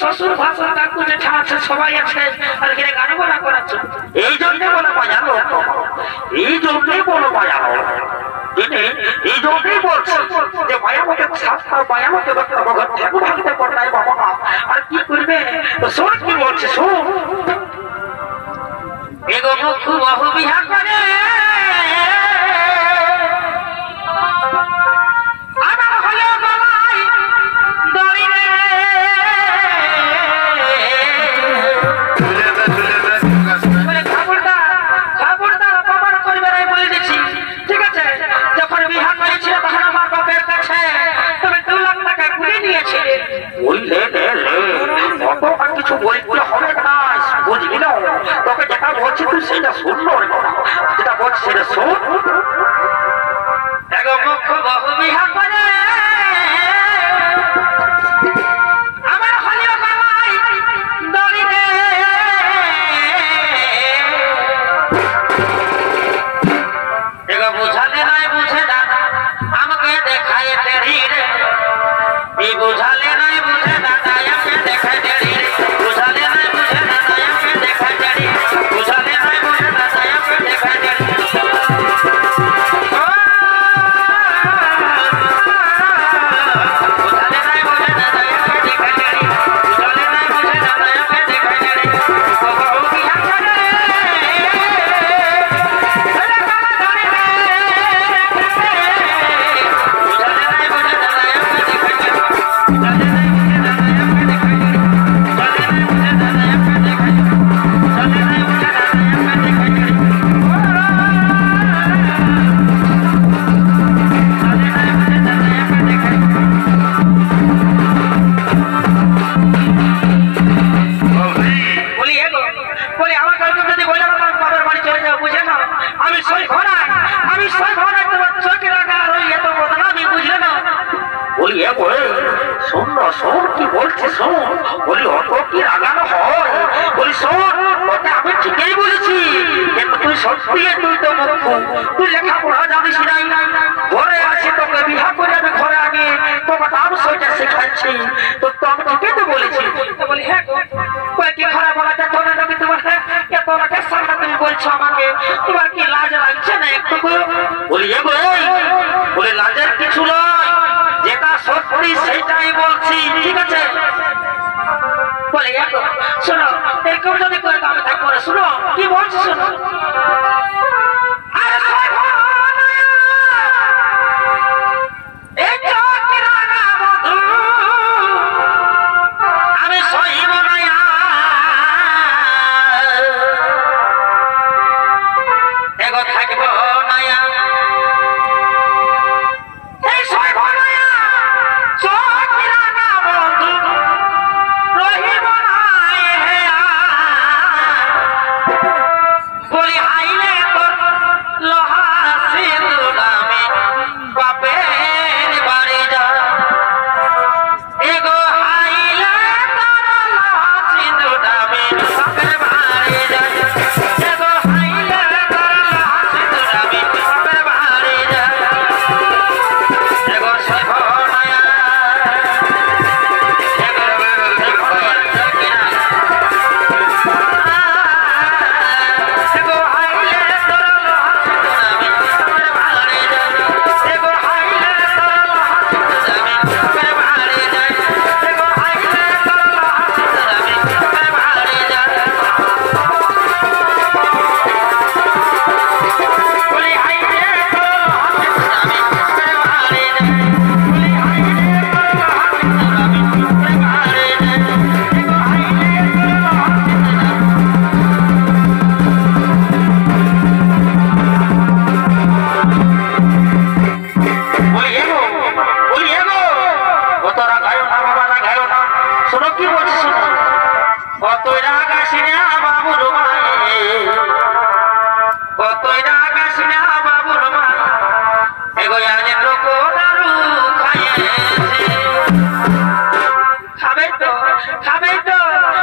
শ্বশুর ভাষণ কাকু জেঠা আছে সবাই আছে আর এখানে গান বলা করাচ্ছ এই জন্য বলে বাজানো এই জন্যই বলো বাজানো এই জন্যই বলছি যে মায়ামকে শাস্ত্র মায়ামকে ভগৎ ঠাকুর ভাঙতে পড়ায় বাবা আর কি করবে তো শোন কি বলছে শোন এগো মুখ বহু বিহা করে কিছু বলতে হবে না বুঝবি না তোকে যেটা বলছি তুই সেটা শুনলো যেটা বলছি সেটা শোন মুখ বহু বিহা করে আমার হলিও বাবাই দড়ি রে বুঝালে নাই বুঝে দাদা আমাকে দেখায় টেড়ি রে এই বুঝালে নাই বুঝে দাদা আমাকে দেখায় টেড়ি রে বুঝালে নাই বুঝে দাদা আমাকে দেখায় টেড়ি বুঝালে নাই বুঝে দাদা আমাকে দেখায় টেড়ি বলি আইলে তোর কি বলছি শোনো, কতই রাগ আসিনে বাবুর মায়ে, কতই রাগ আসিনে বাবুর মায়ে, এগো আজ লোকো দারু খাইয়েছে। খাবে তো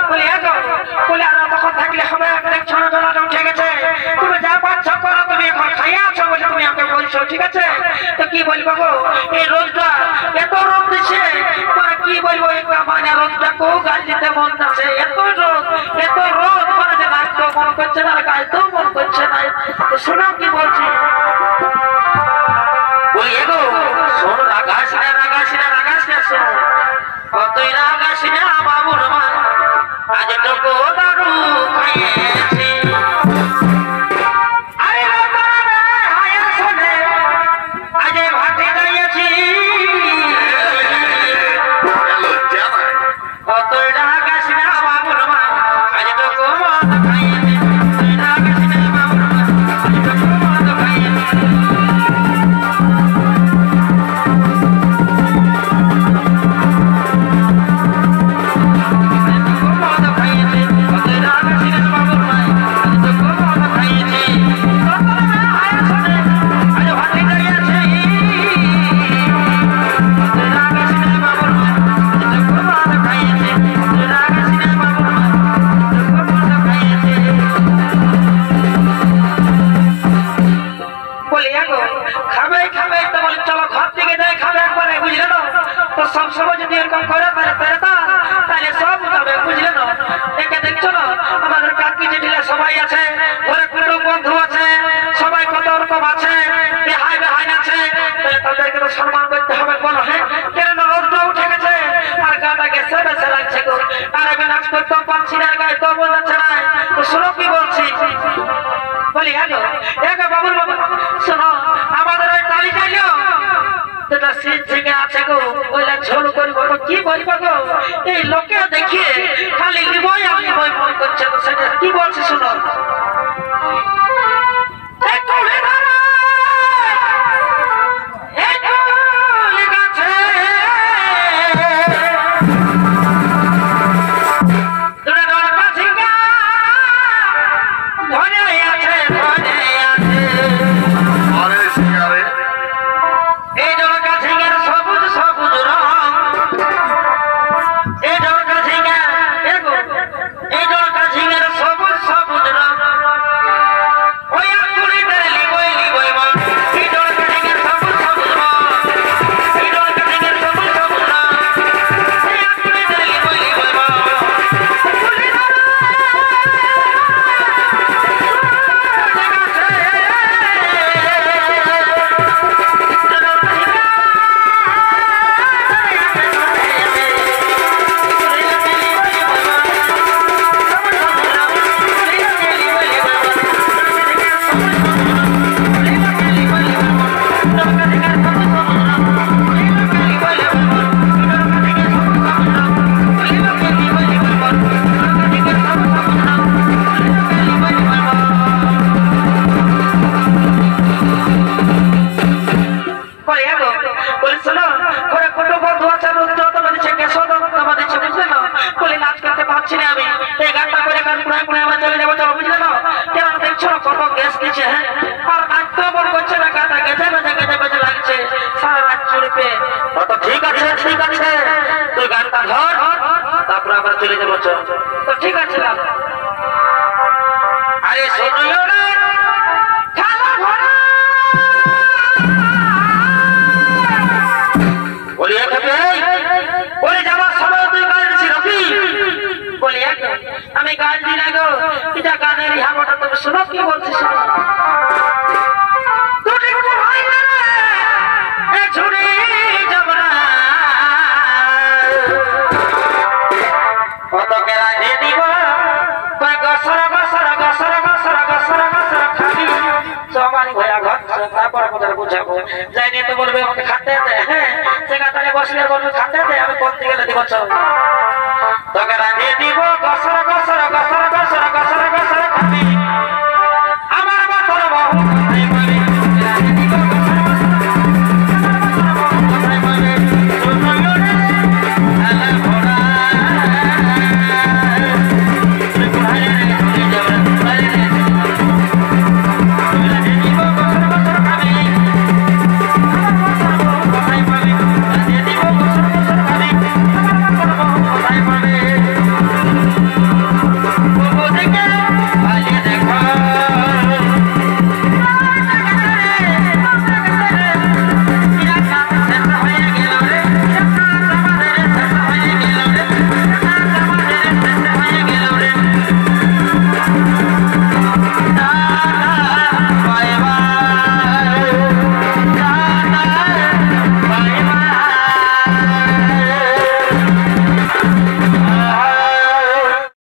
বলি এগো বলে আর তখন থাকলে হবে, দেখছো না জলা উঠে গেছে, তুমি যা পাচ্ছ করো, তুমি এখন খাইয়ে আছো বলে তুমি আমাকে বলছো, ঠিক আছে? তো কি বলবো গো, এই রোজটা এত রোদ দিচ্ছে, মানে কি বলবো, মানে রোদটা কেউ গাছ দিতে মন আছে, এত রোদ মানে যে নাচতেও মন করছে না, গাইতেও মন করছে না। তো শোনো কি বলছি, বলি এগো শোনো, রাগাসিনা শোনো, কতই রাগাসিনা বাবুর মা, আজ তোকে দারু খাইয়েছি। আজ ভাতে দাঁড়িয়েছি, কতই রাগাসিনা বাবুর মা, আজ তোকে মদ খাইয়েছি। রাগাসিনা বাবুর মা, আজ তোকে মদ খাইয়েছি। সবসময় যদি এরকম করে তাহলে সব যাবে, বুঝলে না? একে দেখছো না, আমাদের কাকি জেঠিরা সবাই আছে, ঘরে কুটুম বন্ধু আছে, সবাই কত রকম আছে, বেহাই আছে, তাদেরকে তো সম্মান করতে হবে। বলো হ্যাঁ, কেন রোদটা উঠে গেছে আর গাটা গেছে বেছে লাগছে গো, আর আমি নাচ করতেও পারছি না, গায়ে তো মন যাচ্ছে না। তো শোনো কি বলছি, বলি হ্যালো একে বাবুর বাবা শোনো, আমাদের ওই তালি চাইলেও যেটা শীত থেকে আছে গো, ওইটা ঝোল করবো কি বলবো গো, এই লোকে দেখিয়ে খালি নিবই আর নিবই মন করছে। তো সেটা কি বলছি শোনো, ঠিক আছে তুই গানটা ধর, তারপরে আমরা চলে যাবো। তো ঠিক আছে, আরে শোনো বলি বলে যাবার সময় তুই গান দিছি রবি, বলি আমি গান দিই না গো, এটা গানের ইহাটা তুমি শোনো কি বলছিস। যাইনি তো বলবে আমাকে খাতে দে, হ্যাঁ সে কাতারে বসলে বলবে খাতে দে, আমি করতে গেলে দিব।